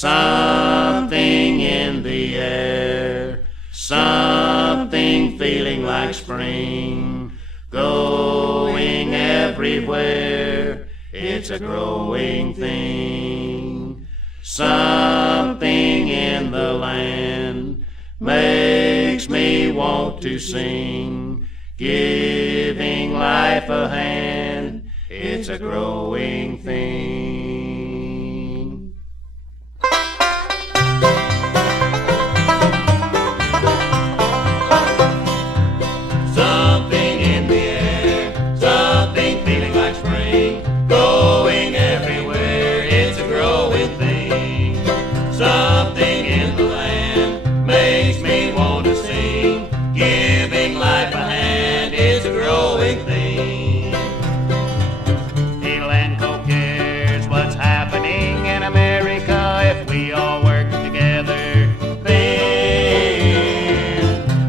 Something in the air, something feeling like spring, going everywhere, it's a growing thing. Something in the land makes me want to sing, giving life a hand, it's a growing thing. Something in the air, something feeling like spring, going everywhere, it's a growing thing. Something in the land makes me want to sing, giving life a hand, it's a growing thing. Fiddle and Co cares what's happening in America if we all work together. Then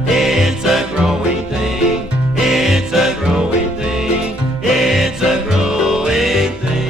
it's a growing thing, it's a growing thing, it's a growing thing.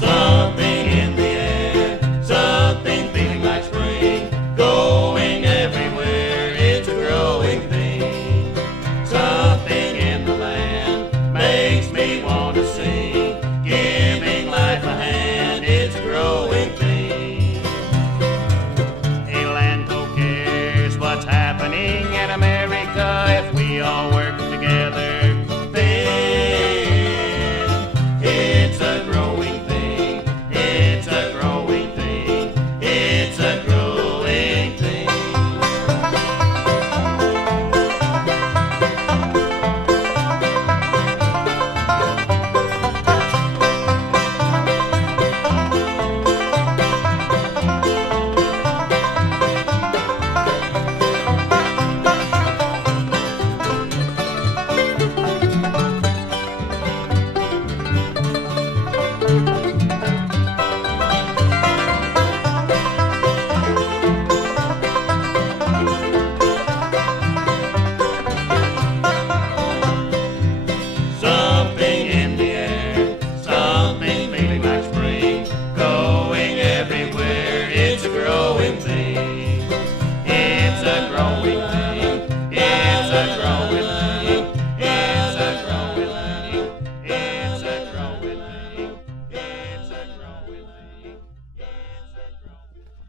Something in the air, something feeling like spring, going everywhere, it's a growing thing. Something in the land makes me want to sing, giving life a hand, it's a growing thing. Fiddle and Co cares what's happening in America if we all work together. Then it's a growing thing, it's a growing thing, it's a growing thing. Something in the air, something feeling like spring, going everywhere, it's a growing thing. It's a growing thing, it's a growing thing, it's a growing thing, it's a growing thing, it's a growing thing, it's a growing thing.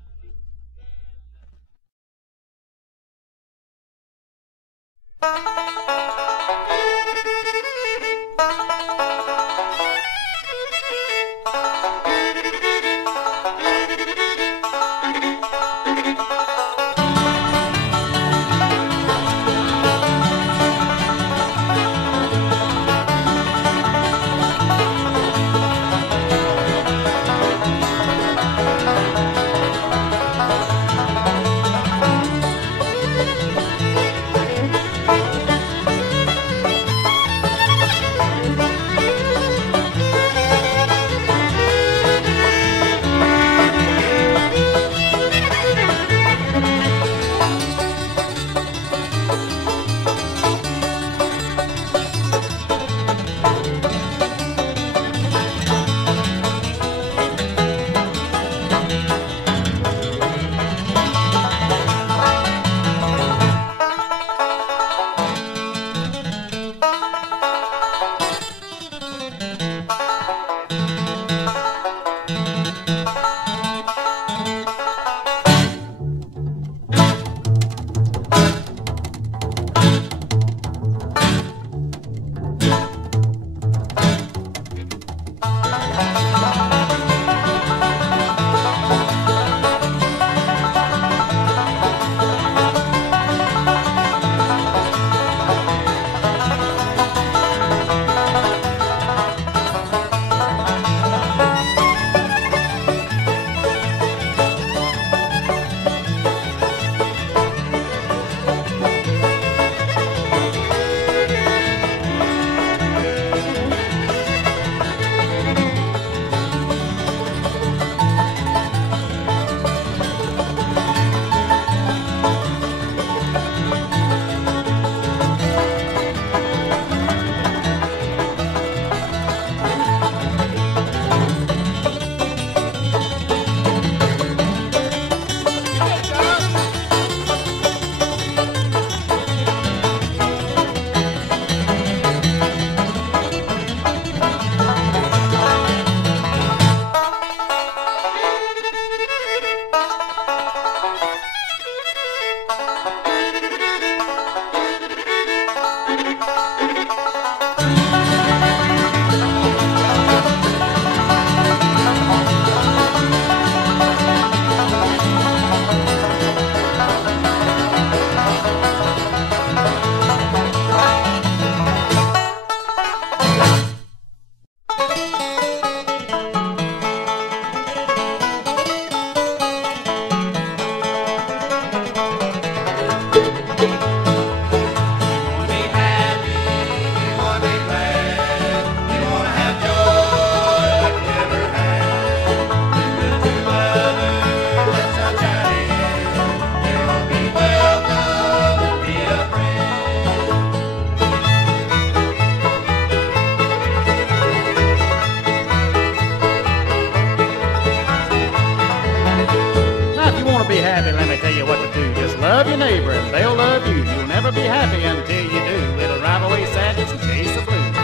happy until you do. It'll drive away sadness and chase the blues.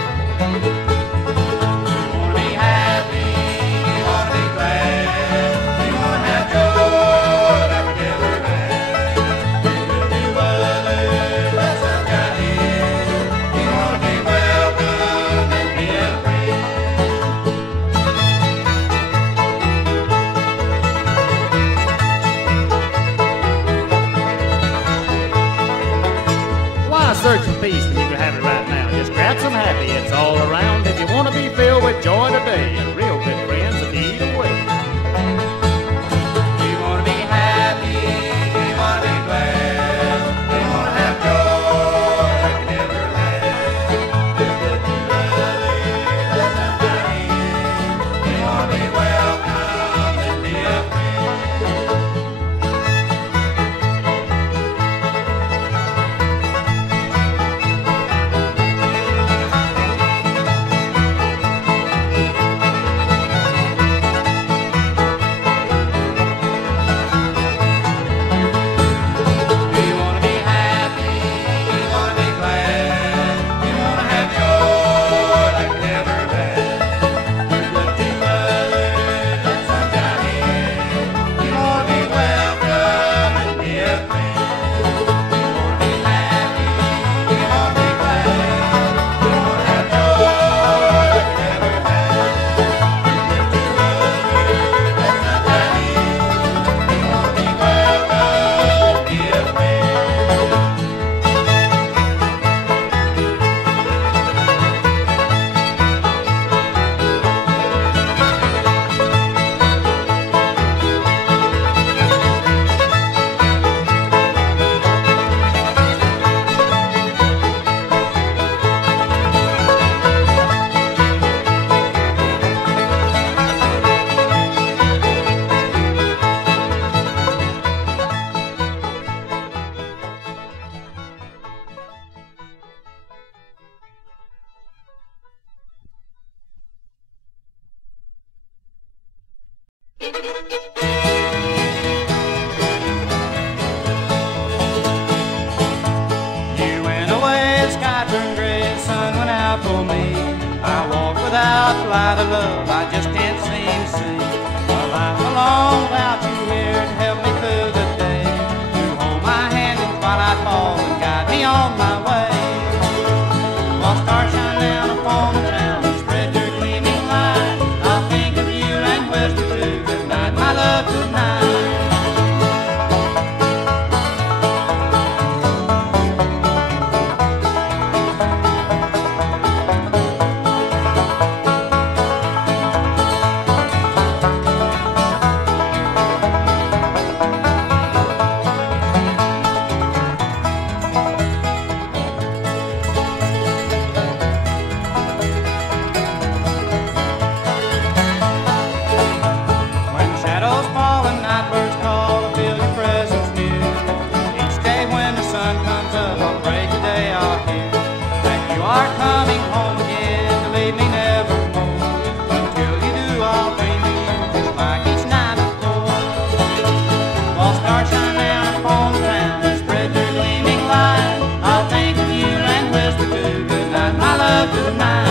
You wanna be happy, you wanna be glad, you wanna have joy like you never had. You could do others, let some got in. You wanna be welcome and be a friend. Why search for peace when you can have it right now? Just grab some happy, it's all around. If you want to be filled with joy today, and real good friends will lead the way. You wanna be happy, you wanna be glad, you wanna have joy like you never had. Do good to others, let some got in. You wanna be welcome and be a friend. You wanna be happy, you wanna be glad, you wanna have joy like you never had. Do good to others, let some got in. You wanna be welcome and be a friend. You wanna be happy, you wanna be glad, you wanna have joy like you never had. Do good to others, let some got in. You wanna be welcome and be a friend. You went away, the sky turned gray, the sun went out for me. I walk without the light of love, I just can't seem to see a life alone without you here to help me through the day. You hold my hand while I fall and guide me on my way. While stars shine down upon the town and spread their gleaming light, I'll think of you and whisper to good night, my love, good night. When shadows fall and night birds call, I feel your presence near. Each day when the sun comes up, I'll pray today I'll hear that you are coming home again to leave me nevermore. Until you do, I'll dream of you just like each night before. While stars shine down upon the town and spread their gleaming light, I'll think of you and whisper to good night, my love, good night.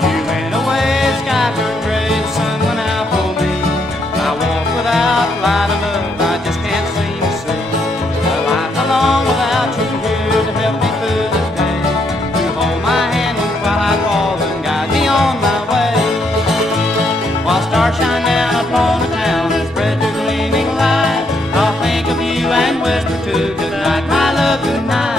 You went away, the sky turned gray, the sun went out for me. I walk without the light of love, I just can't seem to see a life alone without you here to help me through the day. You hold my hand while I fall and guide me on my way. While stars shine down upon the town and spread their gleaming light, I'll think of you and whisper to good night, my love, good night.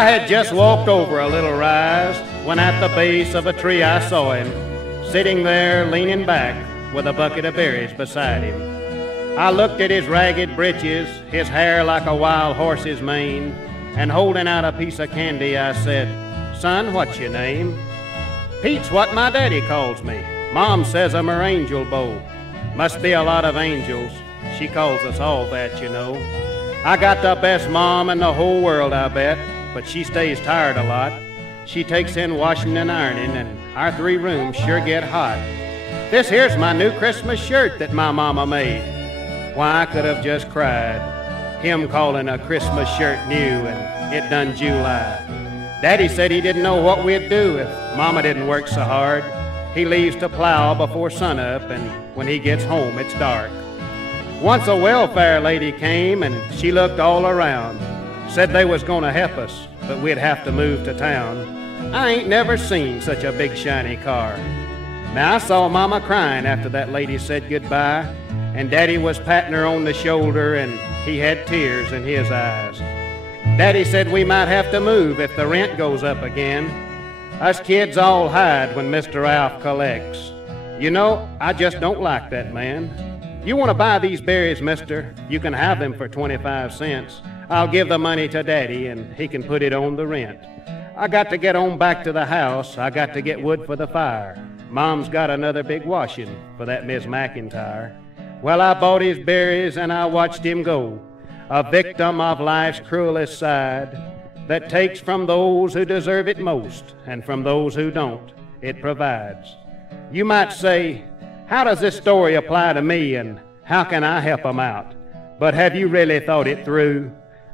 I had just walked over a little rise when at the base of a tree I saw him, sitting there leaning back with a bucket of berries beside him. I looked at his ragged breeches, his hair like a wild horse's mane, and holding out a piece of candy I said, "Son, what's your name?" "Pete's what my daddy calls me. Mom says I'm her angel beau. Must be a lot of angels. She calls us all that, you know. I got the best mom in the whole world, I bet, but she stays tired a lot. She takes in washing and ironing, and our 3 rooms sure get hot. This here's my new Christmas shirt that my mama made." Why, I could have just cried. Him calling a Christmas shirt new, and it done July. Daddy said he didn't know what we'd do if Mama didn't work so hard. He leaves to plow before sunup, and when he gets home, it's dark. Once a welfare lady came, and she looked all around. Said they was gonna help us, but we'd have to move to town. I ain't never seen such a big shiny car. Now, I saw Mama crying after that lady said goodbye, and Daddy was patting her on the shoulder, and he had tears in his eyes. Daddy said we might have to move if the rent goes up again. Us kids all hide when Mr. Ralph collects. You know, I just don't like that man. You want to buy these berries, mister? You can have them for 25 cents. I'll give the money to Daddy, and he can put it on the rent. I got to get on back to the house. I got to get wood for the fire. Mom's got another big washing for that Miss McIntyre. Well, I bought his berries, and I watched him go, a victim of life's cruelest side, that takes from those who deserve it most, and from those who don't, it provides. You might say, how does this story apply to me, and how can I help 'em out? But have you really thought it through?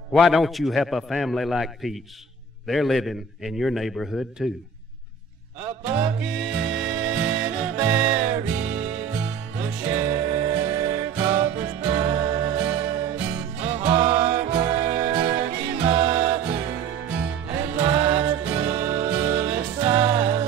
Why don't you help a family like Pete's? They're living in your neighborhood, too. A bucket of berries, a sharecropper's pride, a hard-working mother, and life's cruelest side.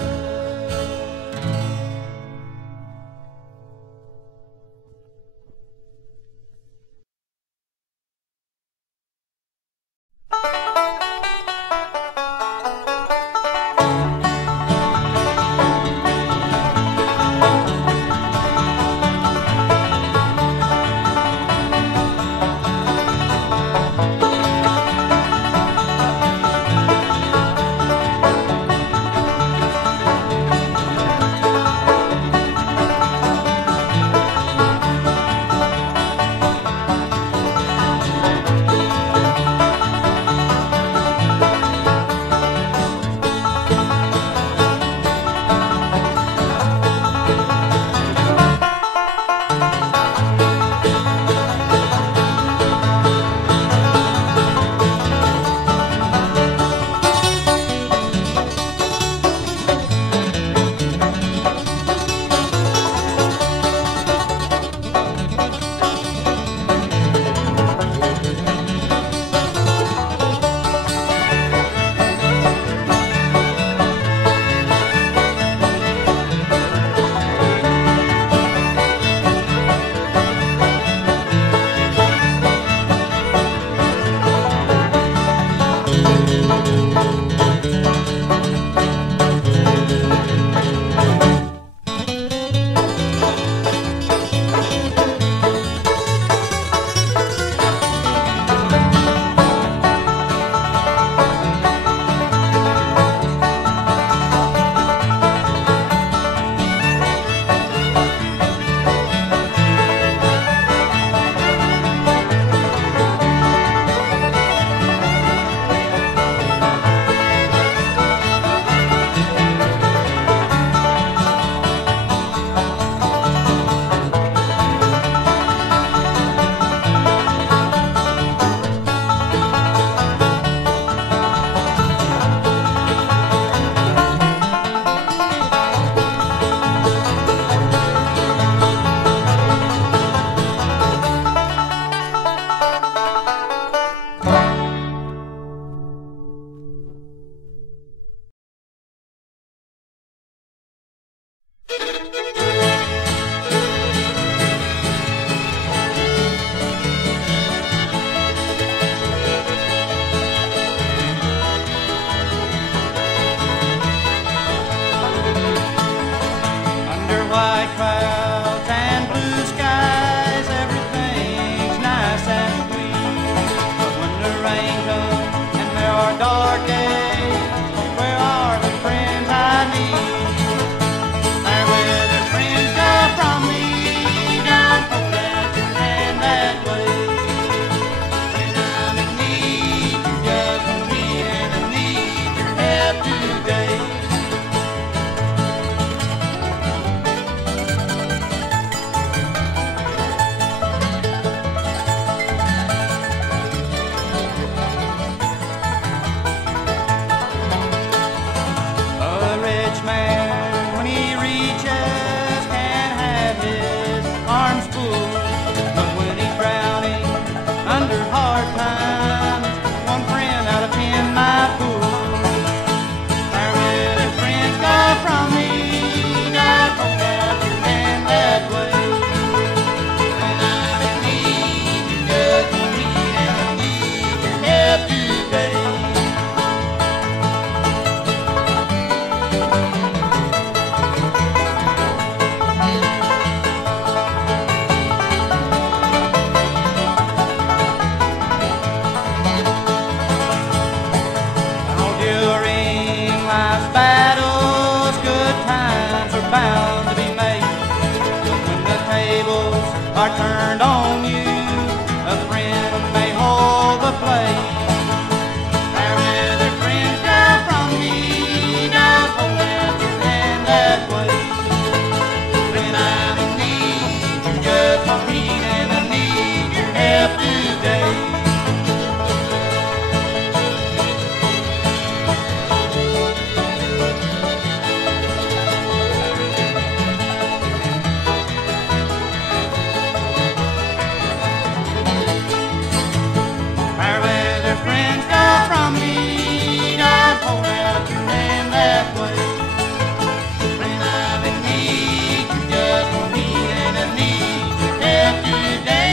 white clouds and blue skies, everything's nice and sweet. But when the rain comes and there are dark days, where are the friends I need? There where the friends go from me, don't hold out your hand that way. When I'm in need, you just want me, and I need your help today. A rich man, when he reaches, can have his arms full. But when he's drowning under hard times, one friend out of 10 might pull. There where the friends go from me, don't hold out your hand that way. When I'm in need, you just want me, and I need your help today. Now during life's battles, good times are bound to be made. But when the tables are turned on you, a friend may hold the place. There where the friends go from me, don't hold out your hand that way. When I'm in need, you just want me, and I need your help today. Where the friends go from me, don't hold out your hand that way. When I'm in need, you just want me, and I need your help today.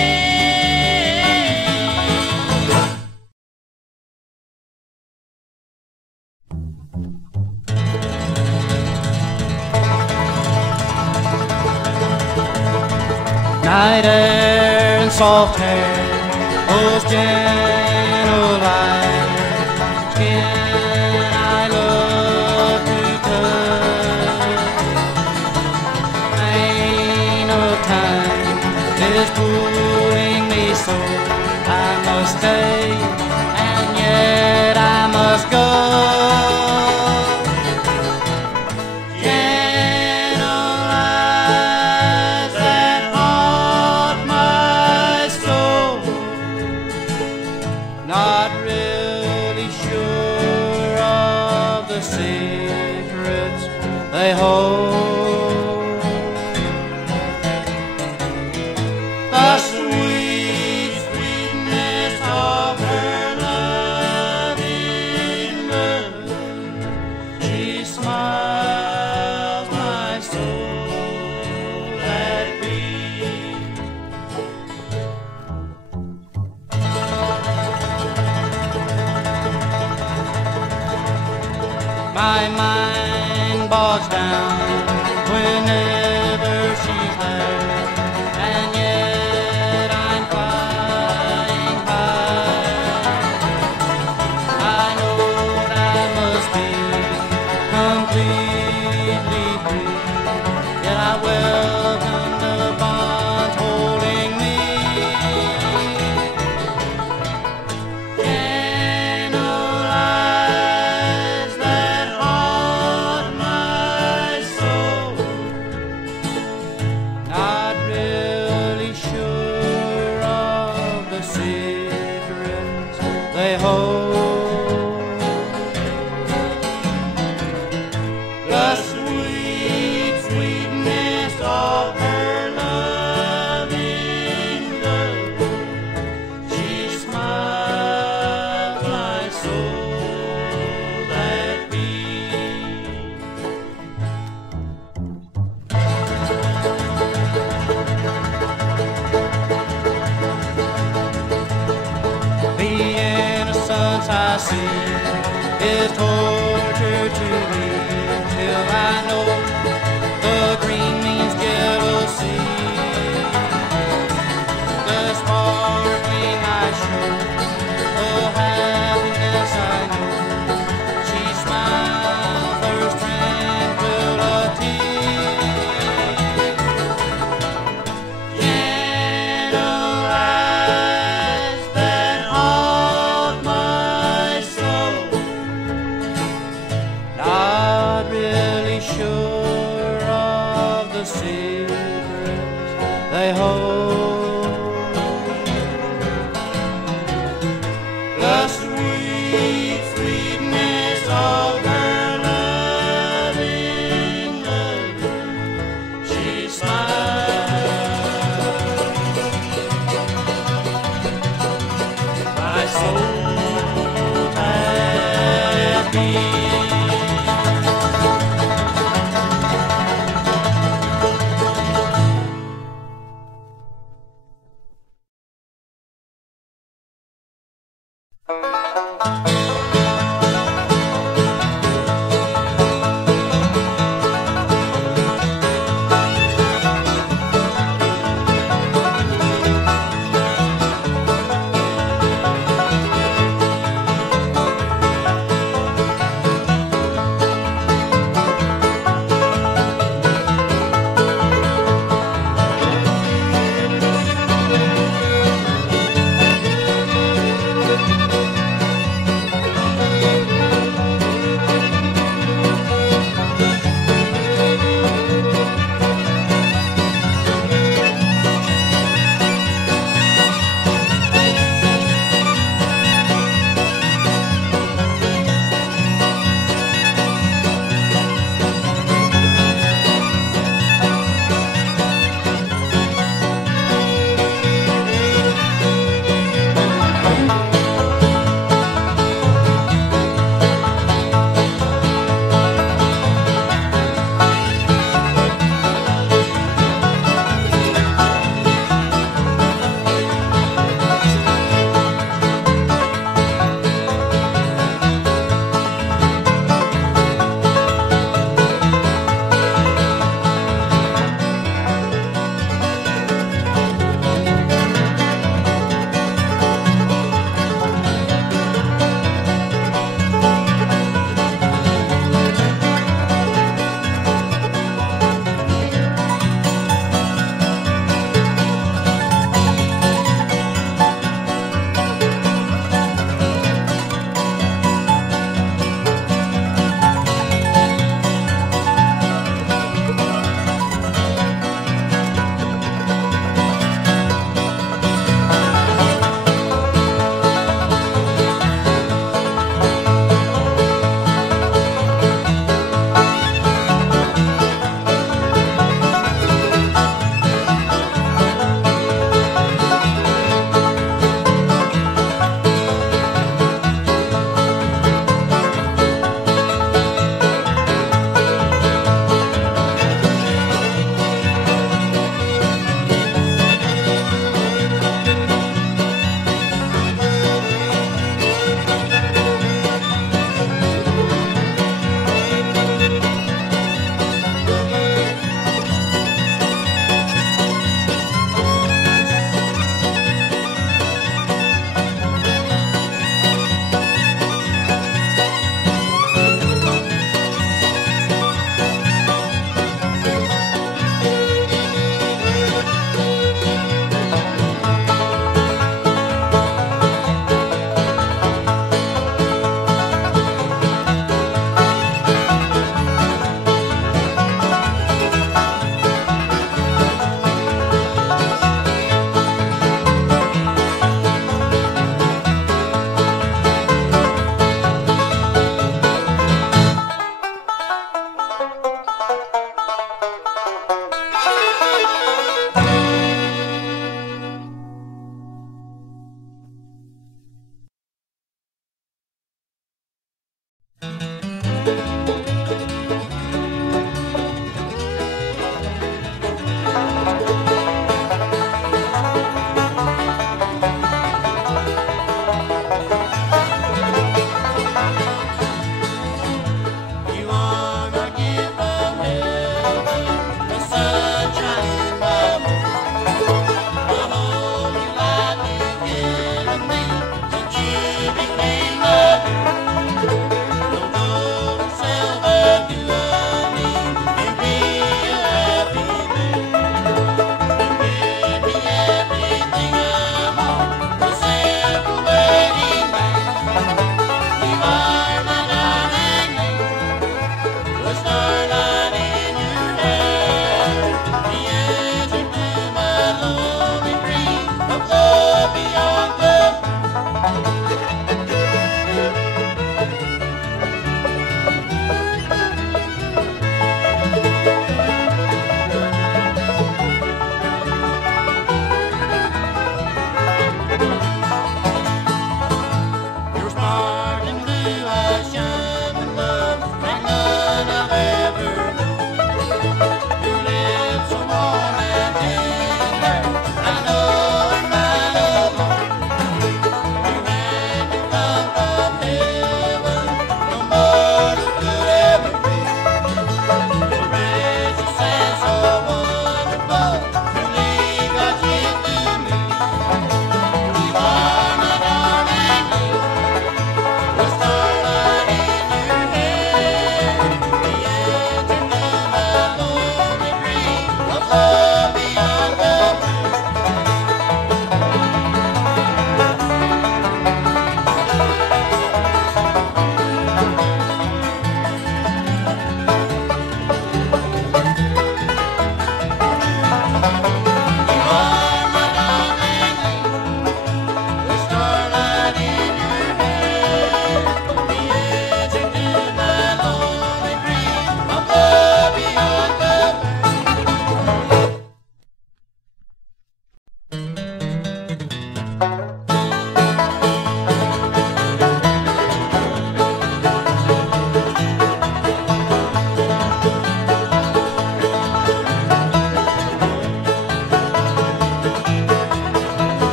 Night air and soft hair, those gentle eyes, skin I love to touch. Pain of time is pulling me so I must stay, and yet I must go. Gentle eyes that haunt my soul, not really sure of the secrets they hold. The sweet sweetness of her loving look, she smiles my soul at peace. My mind bogs down whenever she's there, and yet I'm flying high. I know that I must be completely free, yet I welcome the bonds holding me. Gentle eyes that haunt my soul, not really sure of the secrets they hold. The sweet sweetness of her loving look, she smiles my soul at peace. The innocence I see is torture to me, till I know the green means secrets they hold